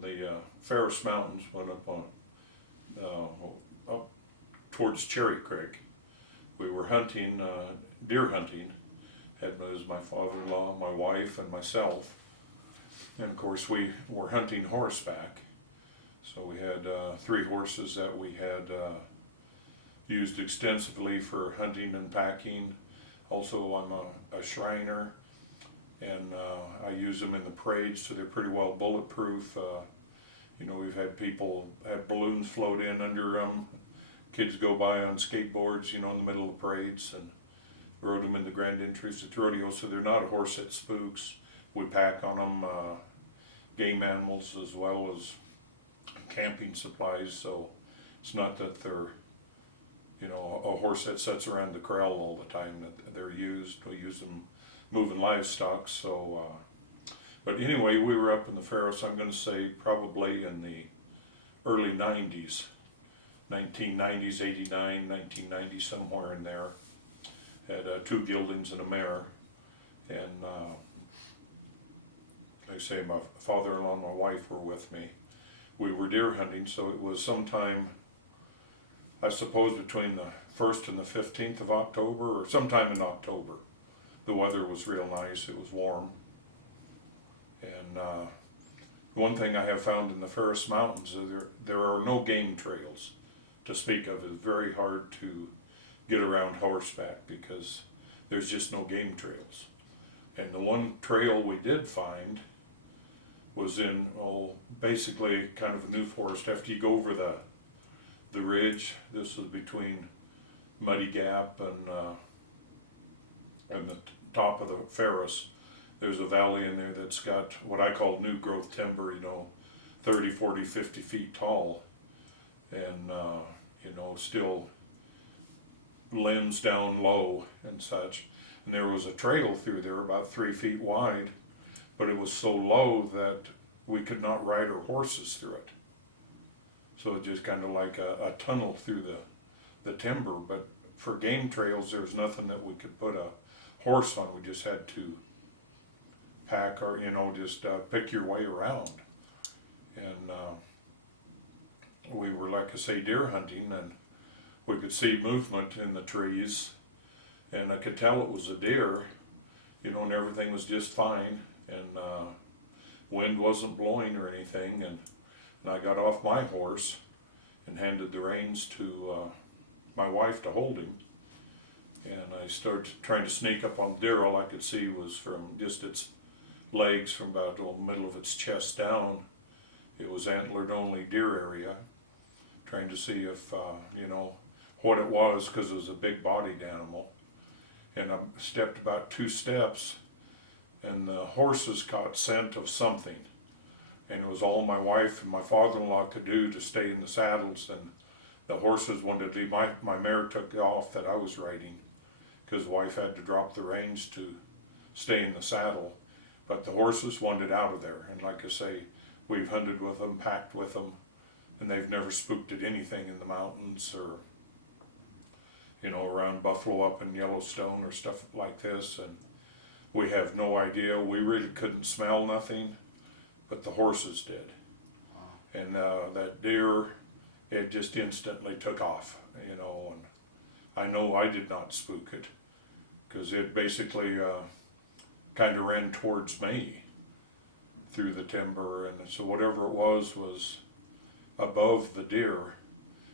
the Ferris Mountains, went up on up towards Cherry Creek. We were hunting, deer hunting. It was my father-in-law, my wife, and myself. And of course we were hunting horseback. So we had 3 horses that we had used extensively for hunting and packing. Also I'm a Shriner, and I use them in the parades, so they're pretty well bulletproof. You know, we've had people have balloons float in under them. Kids go by on skateboards, you know, in the middle of the parades, and rode them in the grand entries at the rodeo. So they're not a horse that spooks. We pack on them game animals as well as camping supplies. So it's not that they're, you know, a horse that sits around the corral all the time. That they're used. We use them moving livestock. So, but anyway, we were up in the Ferris. I'm going to say probably in the early 90s. 1990s, 89, 1990, somewhere in there. Had 2 geldings and a mare, and like I say, my father-in-law and my wife were with me. We were deer hunting, so it was sometime, I suppose, between the 1st and the 15th of October, or sometime in October. The weather was real nice, it was warm. And one thing I have found in the Ferris Mountains is there are no game trails to speak of. It's very hard to get around horseback because there's just no game trails. And the one trail we did find was in, basically kind of a new forest. After you go over the ridge, this was between Muddy Gap and the top of the Ferris. There's a valley in there that's got what I call new growth timber, you know, 30, 40, 50 feet tall, and you know, still limbs down low and such. And there was a trail through there about 3 feet wide, but it was so low that we could not ride our horses through it. So it just kind of like a tunnel through the timber. But for game trails, there's nothing that we could put a horse on. We just had to pack, or, you know, just pick your way around. And we were, like I say, deer hunting, and we could see movement in the trees, and I could tell it was a deer, you know, and everything was just fine, and wind wasn't blowing or anything, and I got off my horse and handed the reins to my wife to hold him, and I started trying to sneak up on the deer. All I could see was from just its legs, from about the middle of its chest down. It was antlered only deer area, trying to see if, you know, what it was, because it was a big bodied animal. And I stepped about 2 steps, and the horses caught scent of something. And it was all my wife and my father-in-law could do to stay in the saddles, and the horses wanted to leave. My mare took off that I was riding, because the wife had to drop the reins to stay in the saddle. But the horses wanted out of there, and like I say, we've hunted with them, packed with them, and they've never spooked at anything in the mountains, or, you know, around Buffalo up in Yellowstone or stuff like this. And we have no idea. We really couldn't smell nothing, but the horses did. Wow. And that deer, it just instantly took off, you know, and I know I did not spook it, because it basically kind of ran towards me through the timber, and so whatever it was above the deer,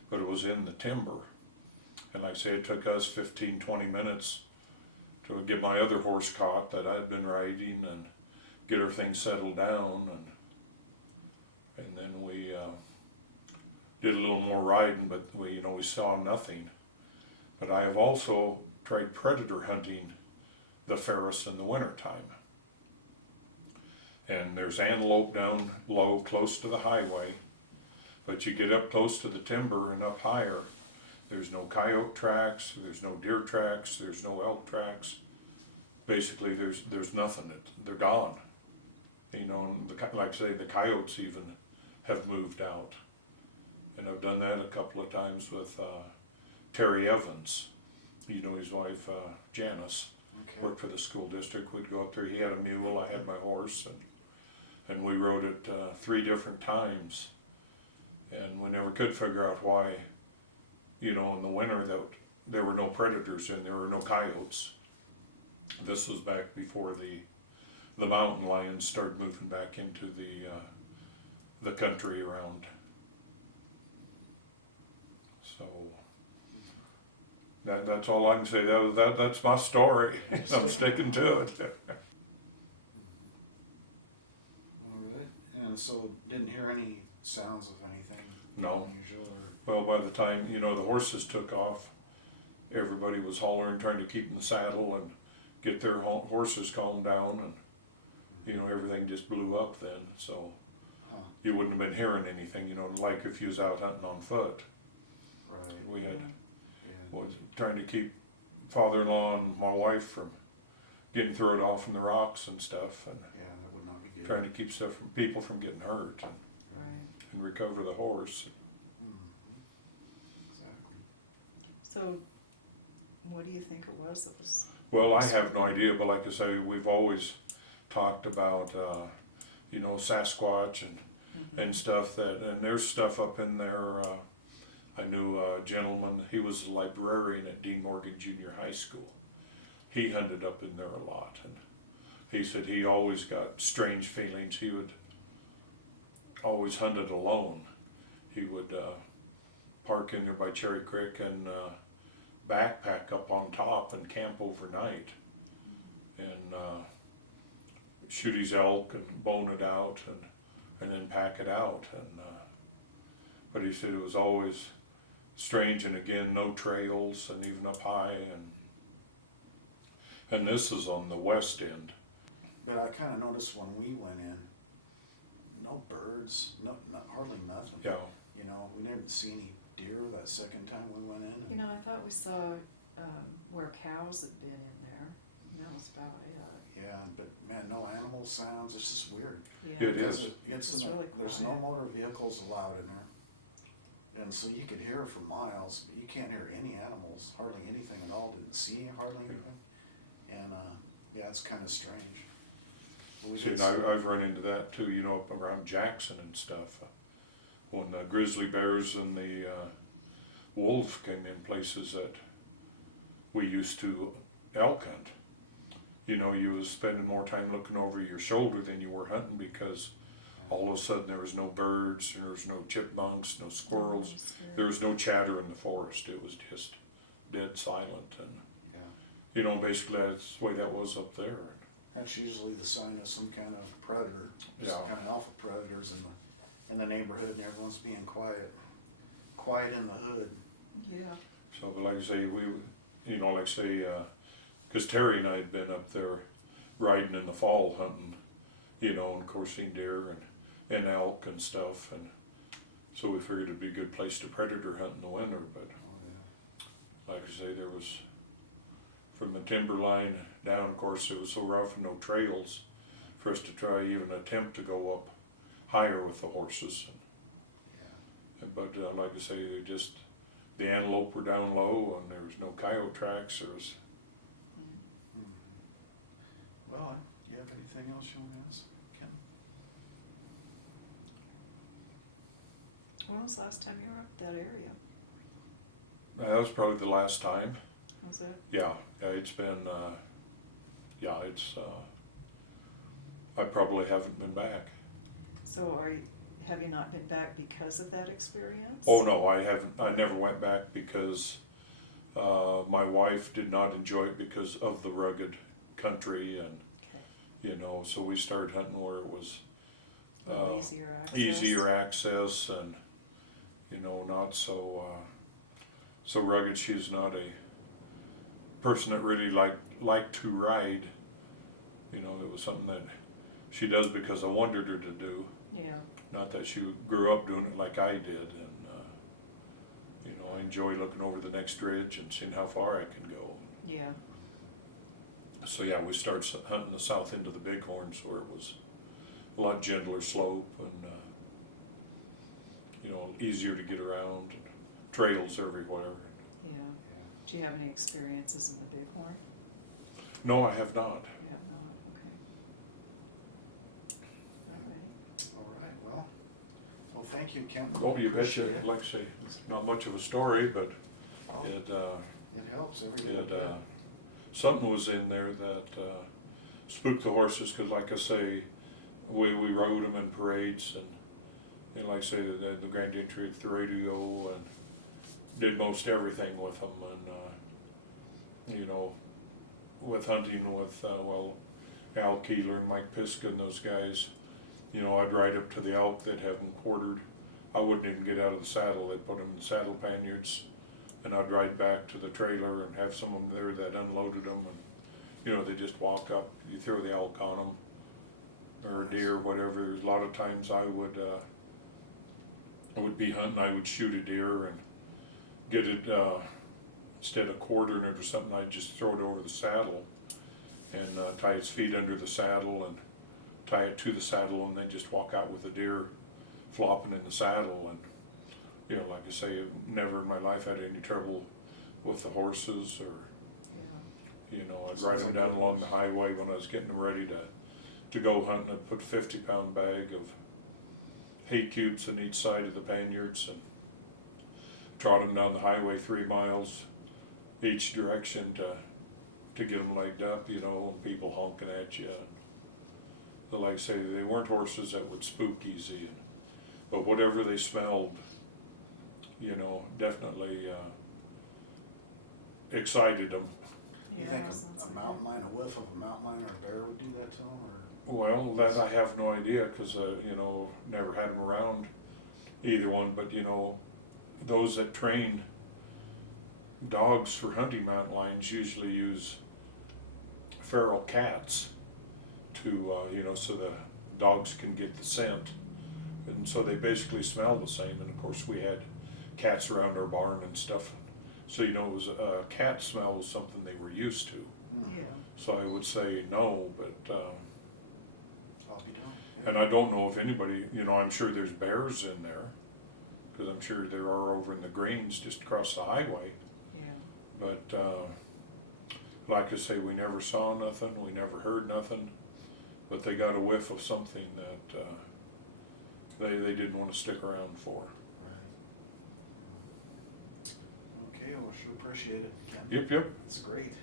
but it was in the timber. And like I say, it took us 15-20 minutes to get my other horse caught that I'd been riding and get everything settled down, and then we did a little more riding, but we saw nothing. But I have also tried predator hunting the Ferris in the wintertime. And there's antelope down low, close to the highway, but you get up close to the timber and up higher, there's no coyote tracks, there's no deer tracks, there's no elk tracks. Basically, there's nothing. They're gone. You know, and like I say, the coyotes even have moved out. And I've done that a couple of times with Terry Evans, you know, his wife Janice. Okay. Worked for the school district. We'd go up there. He had a mule, I had my horse, and and we rode it 3 different times, and we never could figure out why, you know, in the winter that there were no predators and there were no coyotes. This was back before the mountain lions started moving back into the country around. So that's all I can say. That's my story. I'm sticking to it. All right. And so didn't hear any sounds of anything No. unusual or Well, by the time, you know, the horses took off, everybody was hollering, trying to keep in the saddle and get their horses calmed down, and, you know, everything just blew up then. So you wouldn't have been hearing anything, you know, like if you was out hunting on foot. right. We had, Yeah. was trying to keep father-in-law and my wife from getting thrown off from the rocks and stuff, and Yeah, that would not be good. trying to keep people from getting hurt Right. and recover the horse. Exactly. So, what do you think it was that was? Well, I have no idea, but like I say, we've always talked about, you know, Sasquatch and stuff and there's stuff up in there. I knew a gentleman, he was a librarian at Dean Morgan Junior High School. He hunted up in there a lot, and he said he always got strange feelings. He would always hunted alone. He would park in there by Cherry Creek and backpack up on top and camp overnight and shoot his elk and bone it out and then pack it out. And but he said it was always strange, and again, no trails, and even up high, and this is on the west end. But I kind of noticed when we went in, no birds, hardly nothing. Yeah. You know, we didn't see any deer that second time we went in. You know, I thought we saw where cows had been in there. And that was about it. Yeah, but man, no animal sounds. It's just weird. Yeah. It is. It's really there's no quiet. motor vehicles allowed in there. And so you could hear for miles, but you can't hear any animals, hardly anything at all. Didn't see hardly anything. And yeah, it's kind of strange. But we See, did and I've run into that too, you know, up around Jackson and stuff. When the grizzly bears and the wolves came in places that we used to elk hunt. You know, you was spending more time looking over your shoulder than you were hunting, because all of a sudden there was no birds, there was no chipmunks, no squirrels, there was no chatter in the forest. It was just dead silent, and yeah. you know, basically that's the way that was up there. That's usually the sign of some kind of predator, Yeah. some kind of alpha predators in the neighborhood, and everyone's being quiet in the hood. Yeah. So, but like I say, you know, like I say, because Terry and I had been up there riding in the fall hunting, you know, and of course seen deer and elk and stuff, and so we figured it'd be a good place to predator hunt in the winter. But like I say, there was, from the timberline down, of course it was so rough and no trails for us to try even attempt to go up higher with the horses. But like I say, the antelope were down low, and there was no coyote tracks. There was. Well, do you have anything else you want to ask, Ken? When was the last time you were up that area? That was probably the last time. Was it? Yeah, it's been. It's. I probably haven't been back. So have you not been back because of that experience? Oh no, I haven't. I never went back because my wife did not enjoy it because of the rugged country, and you know, so we started hunting where it was easier access, and you know, not so rugged. She's not a person that really liked to ride. You know, it was something that she does because I wanted her to do. Yeah. Not that she grew up doing it like I did, and you know, I enjoy looking over the next ridge and seeing how far I can go. Yeah. So yeah, we started hunting the south end of the Bighorns, where it was a lot gentler slope and you know, easier to get around, and trails everywhere. Yeah. Do you have any experiences in the Bighorn? No, I have not. You have not. Okay. All right. Well, thank you, Ken. Oh, you betcha, Appreciate it. like I say, it's not much of a story, but Oh, it, it helps every little bit. something was in there that, spooked the horses, cause like I say, we rode them in parades and like I say, the Grand Entry at the radio and did most everything with them and, you know, with hunting with, well, Al Keeler and Mike Piska and those guys, you know, I'd ride up to the elk, they'd have them quartered. I wouldn't even get out of the saddle, they'd put them in the saddle panniers, and I'd ride back to the trailer and have some of them there that unloaded them, and, you know, they just walk up, you throw the elk on them, or a deer, whatever. There's a lot of times I would be hunting, I would shoot a deer and get it, instead of quartering it or something, I'd just throw it over the saddle and tie its feet under the saddle and tie it to the saddle, and then just walk out with the deer flopping in the saddle. And, you know, like I say, never in my life had any trouble with the horses, or, Yeah. you know, I'd ride them down along the highway when I was getting them ready to go hunting. I'd put a 50-pound bag of hay cubes on each side of the panniers and trot them down the highway 3 miles each direction to get them legged up, you know, and people honking at you. But like I say, they weren't horses that would spook easy, but whatever they smelled, you know, definitely excited them. You Yeah, think sounds a like mountain lion, a whiff of a mountain lion or a bear would do that to them, or? Well, that I have no idea, because, you know, never had them around, either one, but, you know, those that train dogs for hunting mountain lions usually use feral cats to, you know, so the dogs can get the scent, and so they basically smell the same. And of course we had cats around our barn and stuff, so, you know, it was, cat smell was something they were used to. Yeah. So I would say no, but I'll be done. and I don't know if anybody, you know, I'm sure there's bears in there, because I'm sure there are over in the greens just across the highway. Yeah. But like I say, we never saw nothing, we never heard nothing, but they got a whiff of something that they didn't want to stick around for. Right. Okay, well, sure appreciate it, Ken. Yep, yep. It's great.